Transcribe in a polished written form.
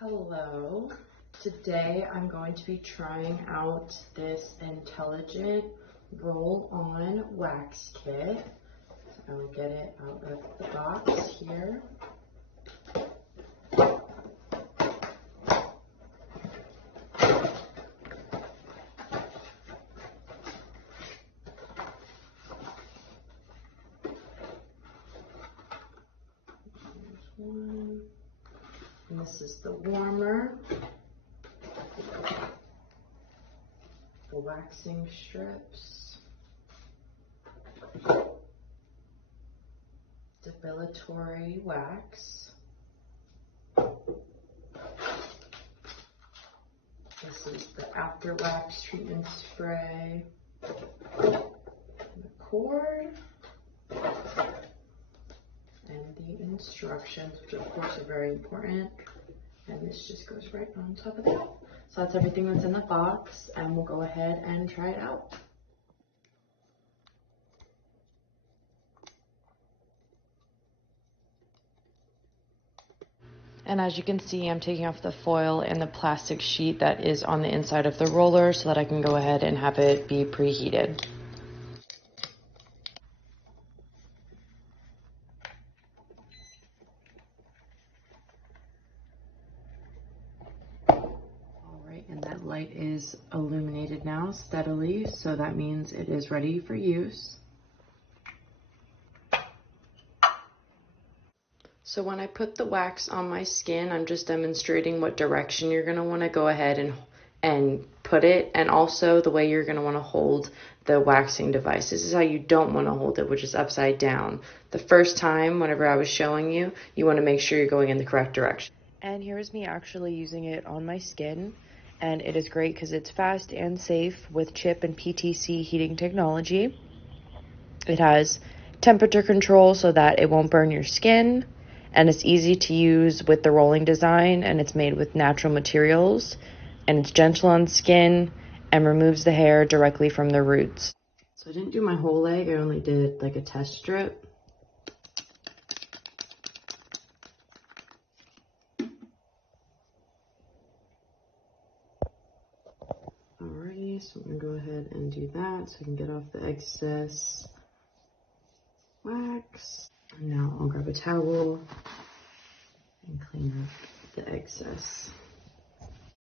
Hello, today I'm going to be trying out this intelligent roll-on wax kit. I will get it out of the box here. There's one. And this is the warmer, the waxing strips, depilatory wax. This is the after wax treatment spray, the cord, and the instructions, which of course are very important. And this just goes right on top of that. So that's everything that's in the box, and we'll go ahead and try it out. And as you can see, I'm taking off the foil and the plastic sheet that is on the inside of the roller so that I can go ahead and have it be preheated. And that light is illuminated now steadily, so that means it is ready for use. So when I put the wax on my skin, I'm just demonstrating what direction you're going to want to go ahead and put it, and also the way you're going to want to hold the waxing device. This is how you don't want to hold it, which is upside down. The first time, whenever I was showing you, you want to make sure you're going in the correct direction. And here is me actually using it on my skin. And it is great because it's fast and safe with chip and PTC heating technology. It has temperature control so that it won't burn your skin, and it's easy to use with the rolling design, and it's made with natural materials, and it's gentle on skin and removes the hair directly from the roots. So I didn't do my whole leg, I only did like a test strip. Alrighty, so I'm going to go ahead and do that so I can get off the excess wax. And now I'll grab a towel and clean up the excess.